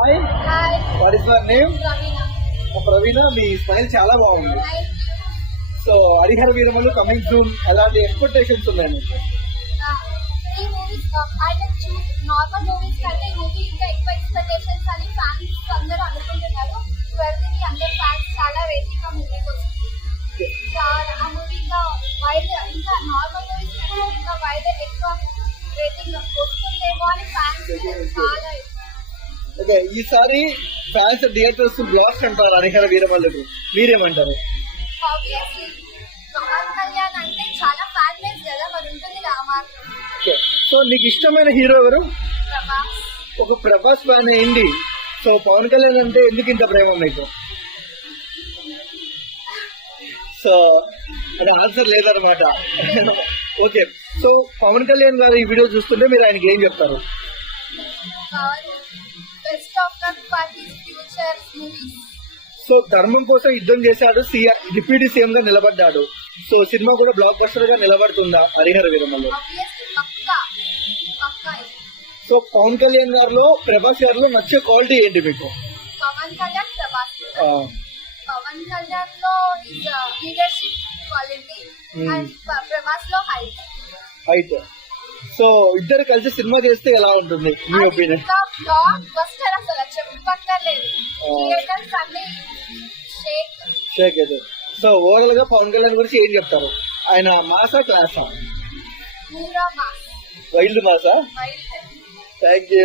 Hi, what is your name? Praveena. Me smile చాలా బాగుంది. So Harihara Veeramallu coming soon, అలాంటి expectations ఉన్నాయి మీకు? ఈ మూవీస్ నార్మల్ మూవీస్ కంటే ఈ మూవీ ఇంకా ఎక్కువ ఎక్స్పెక్టేషన్స్ అని ఫ్యాన్స్ అందరూ అనుకుంటున్నారు. 12 కి అందరు ఫ్యాన్స్ చాలా వెయిటింగ్ ఆ మూవీ కోసం. ఆ మూవీ ఇంకా వైల్డ్, ఇంకా నార్మల్ మూవీస్ కంటే ఇంకా వైల్డ్ ఎక్కువ రేటింగ్ వస్తుందేమో అని ఫ్యాన్స్ చాలా. ఓకే, ఈసారి ఫ్యాన్స్ థియేటర్స్ బ్లాస్ట్ అంటారు హరిహర వీరమల్లుకు, మీరేమంటారు? ఆబ్వియస్లీ పవన్ కళ్యాణ్ అంటే చాలా ఫ్యాన్ బేస్ కదా, మరి ఉంటుంది కదా మాత్రం. సో నీకు ఇష్టమైన హీరో ఎవరు? ప్రభాస్. ఒక ప్రభాస్ ఫ్యాన్ ఏంటి, సో పవన్ కళ్యాణ్ అంటే ఎందుకు ఇంత ప్రేమ మీకు? సో అది ఆన్సర్ లేదనమాట. ఓకే, సో పవన్ కళ్యాణ్ గారు ఈ వీడియో చూస్తుంటే మీరు ఆయనకి ఏం చెప్తారు? Best of the parties future movies. So ధర్మం కోసం యుద్ధం చేశాడు, డిప్యూటీ సీఎం గా నిలబడ్డాడు. సో సినిమా కూడా బ్లాక్ బస్టర్ గా నిలబడుతుందా హరిహర వీరమల్లు? సో పవన్ కళ్యాణ్ గారిలో ప్రభాస్ గారిలో నచ్చే క్వాలిటీ ఏంటి మీకు? పవన్ కళ్యాణ్ ప్రభాస్. పవన్ కళ్యాణ్ లో లీడర్షిప్ క్వాలిటీ అండ్ ప్రభాస్ లో హైట్. సో ఇద్దరు కలిసి సినిమా చేస్తే ఎలా ఉంటుంది మీ ఒపీనియన్? బ్లాక్ బస్టర్ అసలు చెప్పక్కర్లేదు. థియేటర్స్ అన్ని షేక్ అయితే. సో ఓవరాల్ గా పవన్ కళ్యాణ్ గురించి ఏం చెప్తారు? ఆయన మాసా క్లాసా? పూరా మాస్, వైల్డ్ మాసా? వైల్డ్. Thank you.